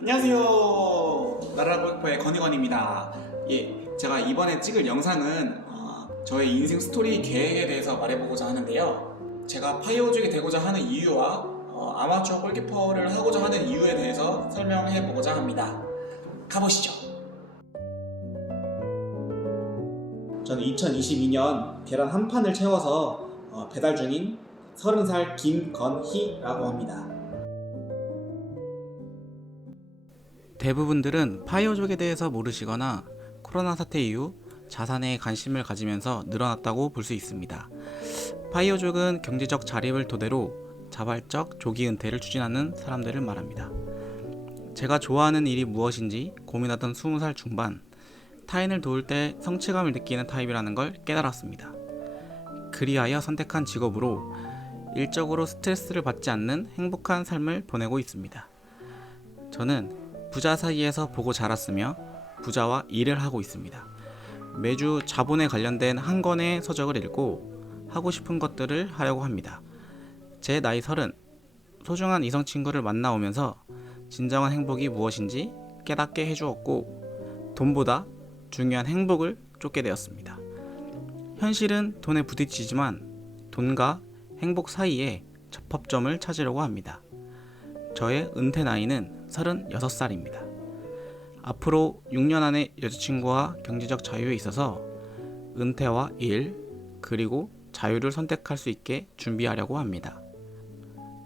안녕하세요. 나라라 골프의 건희건입니다. 예, 제가 이번에 찍을 영상은 어, 저의 인생 스토리 계획에 대해서 말해보고자 하는데요. 제가 파이어족이 되고자 하는 이유와 어, 아마추어 골키퍼를 하고자 하는 이유에 대해서 설명해보고자 합니다. 가보시죠. 저는 2022년 계란 한 판을 채워서 어, 배달 중인 30살 김건희라고 합니다. 대부분들은 파이어족에 대해서 모르시거나 코로나 사태 이후 자산에 관심을 가지면서 늘어났다고 볼 수 있습니다. 파이어족은 경제적 자립을 토대로 자발적 조기 은퇴를 추진하는 사람들을 말합니다. 제가 좋아하는 일이 무엇인지 고민하던 20살 중반, 타인을 도울 때 성취감을 느끼는 타입이라는 걸 깨달았습니다. 그리하여 선택한 직업으로 일적으로 스트레스를 받지 않는 행복한 삶을 보내고 있습니다. 저는 부자 사이에서 보고 자랐으며 부자와 일을 하고 있습니다. 매주 자본에 관련된 한 권의 서적을 읽고 하고 싶은 것들을 하려고 합니다. 제 나이 서른, 소중한 이성 친구를 만나오면서 진정한 행복이 무엇인지 깨닫게 해주었고 돈보다 중요한 행복을 쫓게 되었습니다. 현실은 돈에 부딪히지만 돈과 행복 사이에 접합점을 찾으려고 합니다. 저의 은퇴 나이는 36살입니다. 앞으로 6년 안에 여자친구와 경제적 자유에 있어서 은퇴와 일, 그리고 자유를 선택할 수 있게 준비하려고 합니다.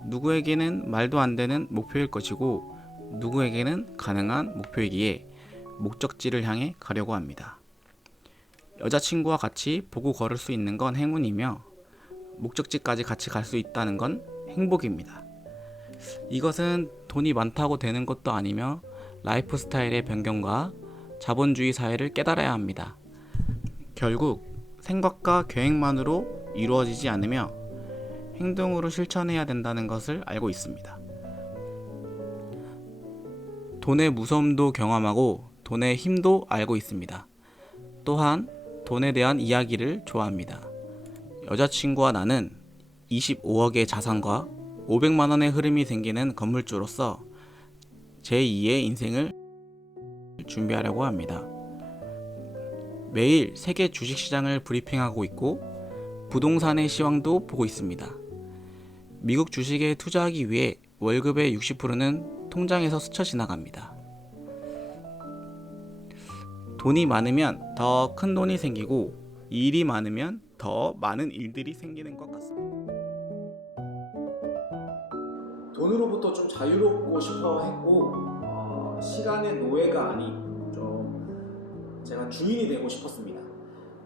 누구에게는 말도 안 되는 목표일 것이고, 누구에게는 가능한 목표이기에 목적지를 향해 가려고 합니다. 여자친구와 같이 보고 걸을 수 있는 건 행운이며, 목적지까지 같이 갈 수 있다는 건 행복입니다. 이것은 돈이 많다고 되는 것도 아니며 라이프 스타일의 변경과 자본주의 사회를 깨달아야 합니다. 결국 생각과 계획만으로 이루어지지 않으며 행동으로 실천해야 된다는 것을 알고 있습니다. 돈의 무서움도 경험하고 돈의 힘도 알고 있습니다. 또한 돈에 대한 이야기를 좋아합니다. 여자친구와 나는 25억의 자산과 500만 원의 흐름이 생기는 건물주로서 제2의 인생을 준비하려고 합니다. 매일 세계 주식시장을 브리핑하고 있고 부동산의 시황도 보고 있습니다. 미국 주식에 투자하기 위해 월급의 60%는 통장에서 스쳐 지나갑니다. 돈이 많으면 더 큰 돈이 생기고 일이 많으면 더 많은 일들이 생기는 것 같습니다. 돈으로부터 좀 자유롭고 싶어 했고 어, 시간의 노예가 아닌 좀 제가 주인이 되고 싶었습니다.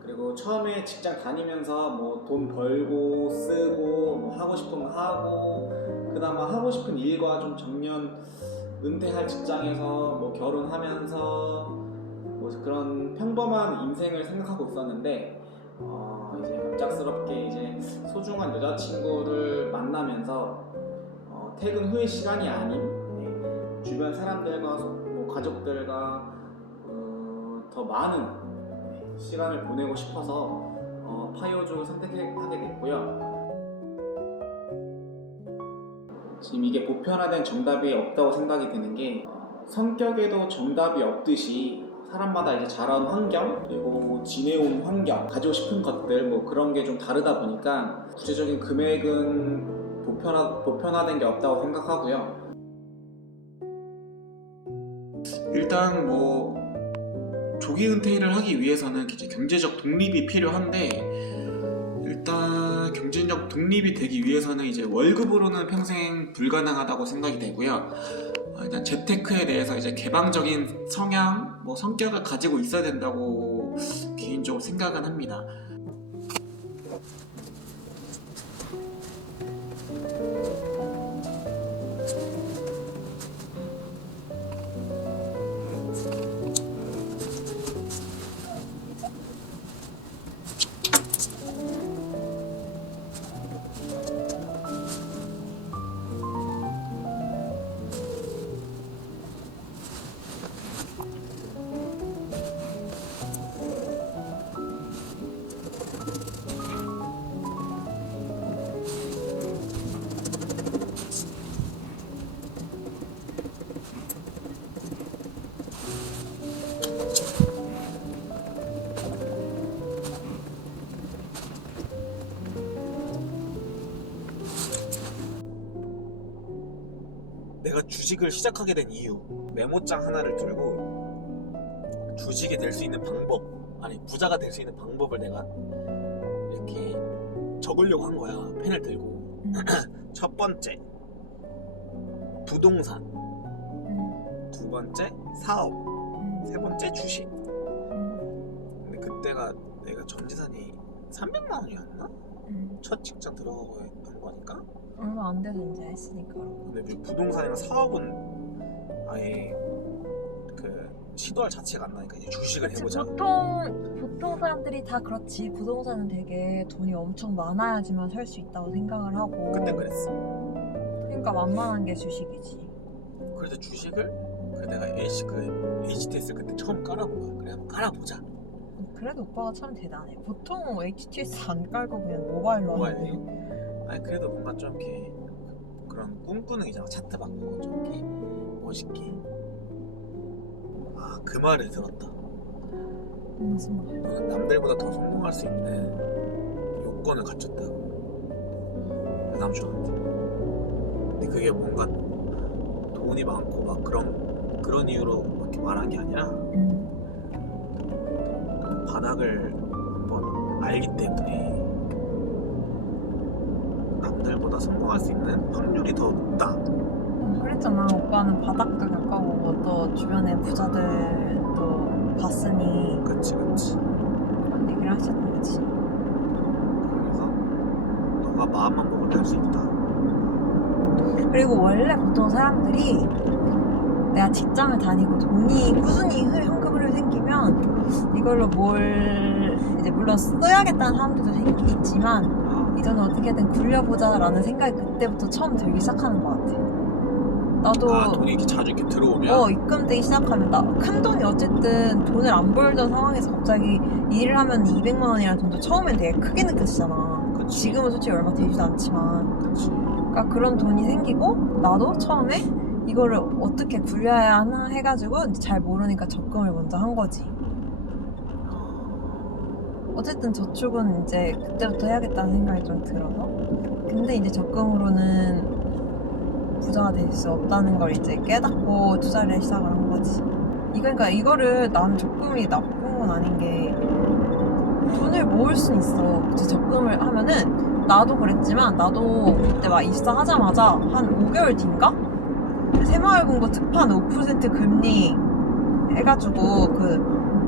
그리고 처음에 직장 다니면서 뭐 돈 벌고 쓰고 뭐 하고 싶은 거 하고 그나마 하고 싶은 일과 좀 정년 은퇴할 직장에서 뭐 결혼하면서 뭐 그런 평범한 인생을 생각하고 있었는데 어, 이제 갑작스럽게 이제 소중한 여자친구를 만나면서 어, 퇴근 후의 시간이 아닌 네, 주변 사람들과 소- 뭐 가족들과 어, 더 많은 네, 시간을 보내고 싶어서 어, 파이어족을 선택하게 됐고요. 지금 이게 보편화된 정답이 없다고 생각이 드는 게 어, 성격에도 정답이 없듯이 사람마다 이제 자란 환경 그리고 지내온 환경 가지고 싶은 것들 뭐 그런 게 좀 다르다 보니까 구체적인 금액은 보편화, 보편화된 게 없다고 생각하고요. 일단 뭐 조기 은퇴를 하기 위해서는 경제적 독립이 필요한데 일단 경제적 독립이 되기 위해서는 이제 월급으로는 평생 불가능하다고 생각이 되고요. 어, 일단 재테크에 대해서 이제 개방적인 성향, 뭐 성격을 가지고 있어야 된다고 개인적으로 생각은 합니다. 내가 주식을 시작하게 된 이유 메모장 하나를 들고 주식이 될 수 있는 방법 아니 부자가 될 수 있는 방법을 내가 이렇게 적으려고 한 거야 펜을 들고 음. 첫 번째 부동산 음. 두 번째 사업 음. 세 번째 주식 음. 근데 그때가 내가 전 재산이 300만 원이었나? 음. 첫 직장 들어가고 한 거니까 얼마 안 돼서 이제 했으니까. 근데 그 부동산이나 사업은 아예 그 시도할 자체가 안 나니까 이제 주식을 그치, 해보자. 보통 보통 사람들이 다 그렇지. 부동산은 되게 돈이 엄청 많아야지만 살 수 있다고 생각을 하고. 그때 그랬어. 그러니까 만만한 게 주식이지. 그래서 주식을 그 내가 H 그 HTS 그때 처음 깔아본 거야. 그래 한번 깔아보자. 그래도 오빠가 참 대단해. 보통 HTS 안 깔고 그냥 모바일로 하는데. 모바일로 아니 그래도 뭔가 좀 이렇게 그런 꿈꾸는 게 있잖아. 차트 바꾸고 좀 이렇게 멋있게. 아 그 말을 들었다. 무슨 말? 너는 남들보다 더 성공할 수 있는 요건을 갖췄다고. 그 남편한테 근데 그게 뭔가 돈이 많고 막 그런 그런 이유로 그렇게 말한 게 아니라 음. 그 바닥을 한번 알기 때문에 남들보다 성공할 수 있는 확률이 더 높다. 음, 그랬잖아. 오빠는 바닥도 겪어보고 또 주변에 부자들도 봤으니 그치 그치. 그런 얘기를 하셨던 거지. 그래서 너가 마음만 먹으면 될 수 있다. 그리고 원래 보통 사람들이 내가 직장을 다니고 돈이 꾸준히 흐- 현금 흐름이 생기면 이걸로 뭘 이제 물론 써야겠다는 사람들도 생기 있지만 아, 이 돈을 어떻게든 굴려보자라는 생각이 그때부터 처음 들기 시작하는 것 같아. 나도 아 돈이 이렇게 자주 이렇게 들어오면 어 입금되기 시작하면 나 큰 돈이 어쨌든 돈을 안 벌던 상황에서 갑자기 일을 하면 200만 원이라는 돈도 처음엔 되게 크게 느껴지잖아. 그치. 지금은 솔직히 얼마 되지도 않지만 그치. 그러니까 그런 돈이 생기고 나도 처음에 이거를 어떻게 굴려야 하나 해가지고 잘 모르니까 적금을 먼저 한 거지. 어쨌든 저축은 이제 그때부터 해야겠다는 생각이 좀 들어서 근데 이제 적금으로는 부자가 될 수 없다는 걸 이제 깨닫고 투자를 시작을 한 거지. 이 그러니까 이거를 나는 적금이 나쁜 건 아닌 게 돈을 모을 순 있어. 그치, 적금을 하면은 나도 그랬지만 나도 그때 막 입사 하자마자 한 5개월 뒤인가 새마을금고 특판 5% 금리 해가지고 그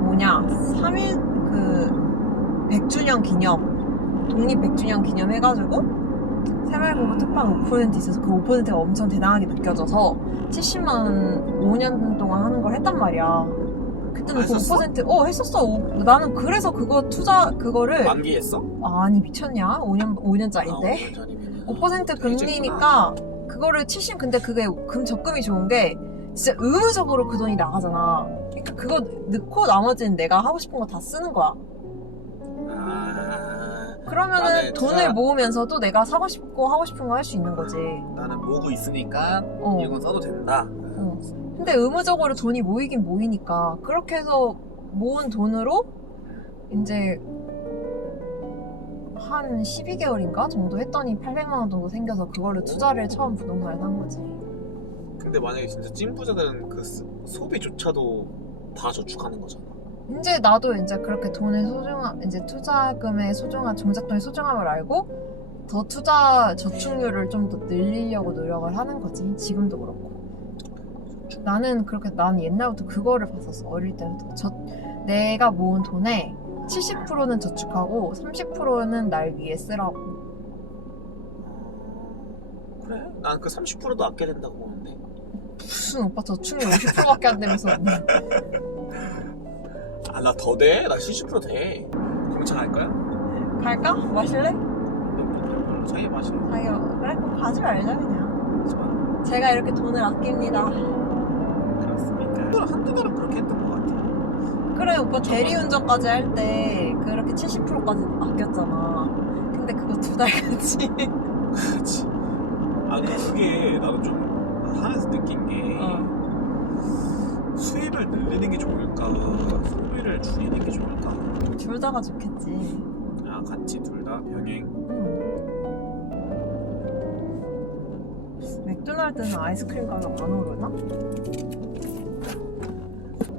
뭐냐 3일 그 100주년 기념 독립 100주년 기념 해가지고 새마을금고 특판 5% 있어서 그 5%가 엄청 대단하게 느껴져서 70만 원 5년 동안 하는 걸 했단 말이야. 그때는 아, 그 했었어? 5%, 어 했었어. 오- 나는 그래서 그거 투자 그거를 만기했어? 아니 미쳤냐? 5년 5년짜리인데. 아, 5% 금리니까 그거를 70 근데 그게 금 적금이 좋은 게 진짜 의무적으로 그 돈이 나가잖아. 그러니까 그거 넣고 나머지는 내가 하고 싶은 거 다 쓰는 거야. 아, 그러면은 나는 돈을 투자- 모으면서도 내가 사고 싶고 하고 싶은 거 할 수 있는 거지. 나는 모으고 있으니까 어. 이건 써도 된다. 어. 근데 의무적으로 돈이 모이긴 모이니까 그렇게 해서 모은 돈으로 이제 한 12개월인가 정도 했더니 800만 원 정도 생겨서 그걸로 투자를 처음 부동산에 산 거지. 근데 만약에 진짜 찐부자들은 그 스- 소비조차도 다 저축하는 거잖아. 이제 나도 이제 그렇게 돈의 소중함, 이제 투자금의 소중함, 종잣돈의 소중함을 알고 더 투자 저축률을 좀 더 늘리려고 노력을 하는 거지. 지금도 그렇고. 나는 그렇게 난 옛날부터 그거를 봤었어. 어릴 때부터. 저, 내가 모은 돈의 70%는 저축하고 30%는 날 위해 쓰라고. 어, 그래? 난 그 30%도 아껴야 된다고 보는데. 무슨 오빠 저축률 50%밖에 안 되면서 아, 나 더 돼? 나 70% 돼. 공차 갈까요? 갈까? 마실래? 자기 마시래. 자기가 그래 그럼 가지 말자 그냥. 좋아. 제가 이렇게 돈을 아낍니다. 그렇습니까? 한두 달은 그렇게 했던 것 같아. 그래 오빠 대리운전까지 할 때 그렇게 70%까지 아꼈잖아 근데 그거 두 달까지 그렇지. 아, 근데 그게 나도 좀 하면서 느낀 게 어. 수입을 늘리는 게 좋을까, 소비를 줄이는 게 좋을까. 둘 다가 좋겠지 아, 같이 둘 다 병행. 응. 맥도날드는 아이스크림 가격 안 오르나?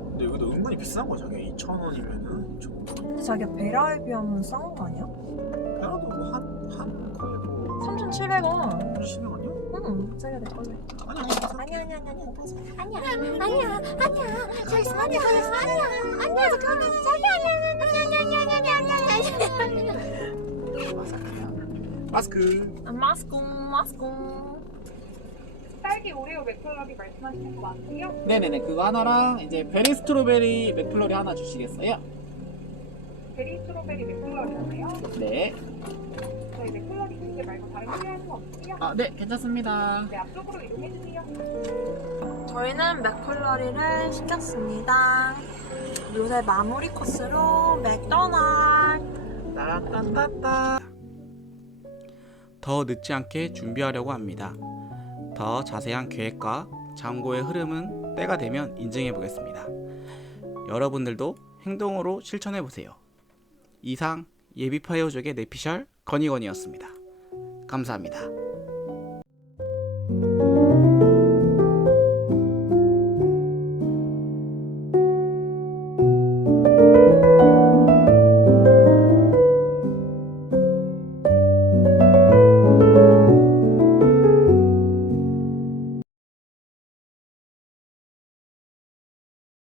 근데 여기도 은근히 비싼 거 자기 2,000원이면은 2,000원. 근데 자기가 베라에 비하면 싼 거 아니야? 그래도 뭐한한 거에 뭐 3,700원 10원 아니야? 응 자기가 내 걸래 아니 아니 비싸. 아니 아니 아니 아니 아니야 아니야 아니야 저기 있어 아니야 저기 있어 아니야 아니야 잠깐만 자기 아니야 아니야 아니야 아니야 아니야 아니야 아니야 마스크. 아, 마스코 마스코 딸기 오레오 맥콜러리 말씀하시는 거 맞으세요? 네네네 그거 하나랑 이제 베리 스트로베리 맥플러리 하나 주시겠어요? 베리 스트로베리 맥콜러리 하나요? 네. 아 네 괜찮습니다. 네 앞쪽으로 이동해 주세요. 저희는 맥컬러리를 시켰습니다 요새 마무리 코스로 맥도날드 따따따따. 더 늦지 않게 준비하려고 합니다. 더 자세한 계획과 장고의 흐름은 때가 되면 인증해 보겠습니다. 여러분들도 행동으로 실천해 보세요. 이상 예비 파이어족의 내피셜 건이건이었습니다. 감사합니다.